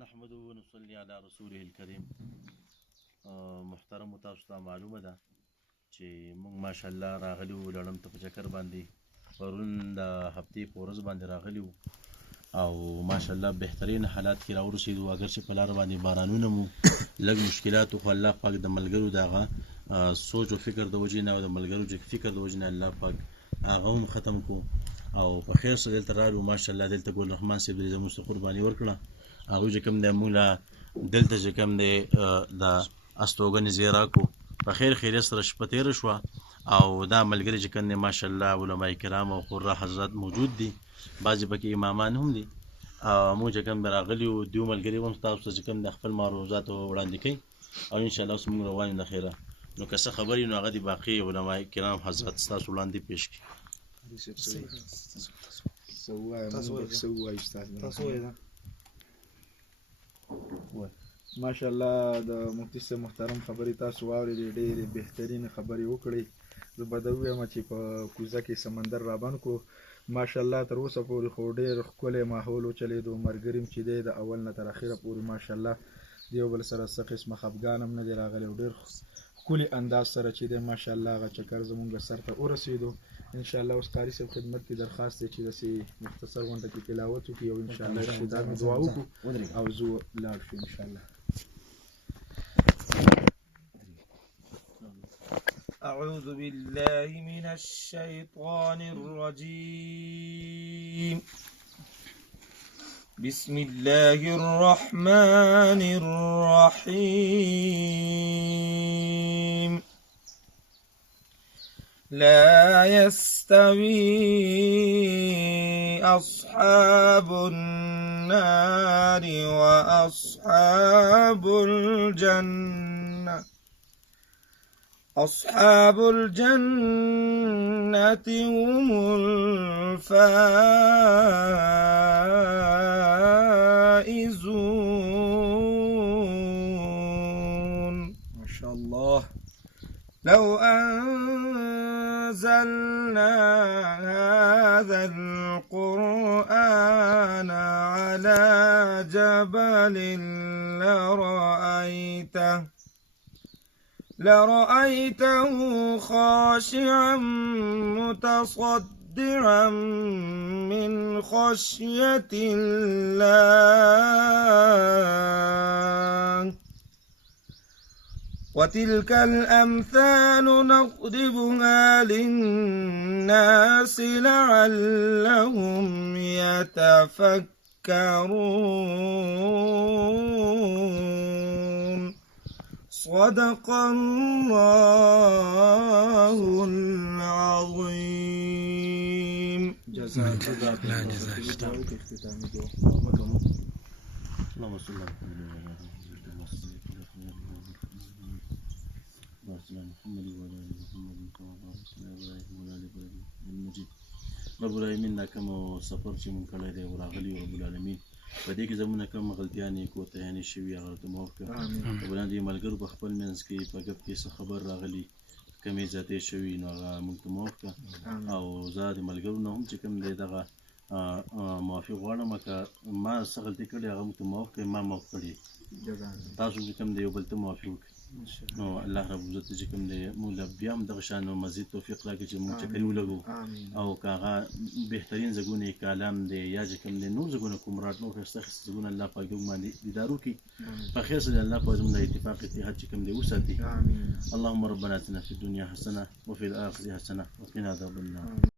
نحمده ونصلي على رسوله الكريم. محترم تاسو ته معلومه ده چې موږ ماشاءالله راغلی وو لړم ته په چکر باندې پرون د هفتې په ورځ باندې راغلی وو او ماشاءالله بهترین حالات کې راورسېدو، اگر چې په لار باندې بارانونه مو لږ مشکلات خو الله پاک د ملګرو دغه سوچ او فکر د وجې نه او د ملګرو چې فکر د وجې نه الله پاک هغه هم ختم کو او په خیر سره دلته راغلو. ماشاءالله دلته ګل رحمان صاحب دې زموږ ته قرباني ورکړه. هغوی چې کوم دی موږ له دلته چې کوم دی د استوګنې ځای راکړو، په خیر خیریت سره شپه تېره شوه او دا ملګري چې کوم دی ماشاءالله علما کرام او قره حضرات موجود دي، بعضې پکې امامان هم دي. موږ چې کوم دی راغلي وو دوی ملګري هم تاسو ته چې کوم دی خپل معروضات وړاندې کوي او انشاءالله اوس موږ روان یو د خیره. نو که څه خبرې نو هغه د باقي علما کرام حضرات ستاسو وړاندې پیش کړي. ماشاءالله د مفتي صاحب محترم خبرې تاسو واورېدې، ډېرې بهترین خبرې وکړئ. زه به دا ووایم چې په کوزه کې سمندر رابند کړو. ماشاءالله تر اوسه پورې خو ډېر ښکلی ماحول وچلېدو. ملګري هم چې دی د اول نه تر اخره پورې ماشاءالله د یو بل سره څه قسمه خفګان هم نه دی راغلی او ډېر ښکلي انداز سره چې دی ماشاءالله هغه چکر زمونږ سر ته ورسېدو. انشاءالله اوس قاري صاحب خدمت کې درخواست دی چې داسې مختصر غونډه کې تلاوت وکړي او انشاءالله ابتدا مې دعا وکړو او زه لاړ شو انشاءالله. أعوذ بالله من الشيطان الرجيم. بسم الله الرحمن الرحيم. لا يستوي أصحاب النار وأصحاب الجنة. أصحاب الجنة هم الفائزون. ما شاء الله. لو أنزلنا هذا القرآن على جبل لرأيته خاشعا متصدعا من خشية الله. وتلك الأمثال نضربها للناس لعلهم يتفكرون. صدق الله العظيم. جزاك الله خير. اللهم صل على محمد وعلى ال محمد كما باركت على ابراهيم وعلى ال ابراهيم المجيد. رب العالمین دا کوم سفر چې مونږ کړی دی راغلی رب العالمین په دې کې زموږ کوم غلطیانې کوتاهیانې شوي هغه ورته معاف کړه. رب العالمین د ملګرو په خپل منځ کې په ګپ کې څه خبر راغلی کمې زیاتې شوي نو هغه موږ ته معاف کړه او زه د ملګرو نه هم چې کوم دی دغه معافي غواړم که ما څه غلطي کړې هغه موږ ته معاف کړئ، ما معاف کړي تاسو چې کوم دی یو بل ته معافي وکړي. نو الله رب عزت چې کوم دی موږ له بیا هم دغه شان مزید توفیق راکړي چې موږ چکرې ولګو او که هغه بهترین ځایونه یې کالام دی یا چې کوم دی نور ځایونه کوم راټ نور ښایسته ښایسته ځایونه الله پاک موږ باندې دیدار وکړي. په خیر سره الله پاک زموږ د اتفاق اتحاد چې کوم دی وساتي. اللهم ربنا اتنا في الدنيا حسنه وفي الاخره حسنه وقنا عذاب النار.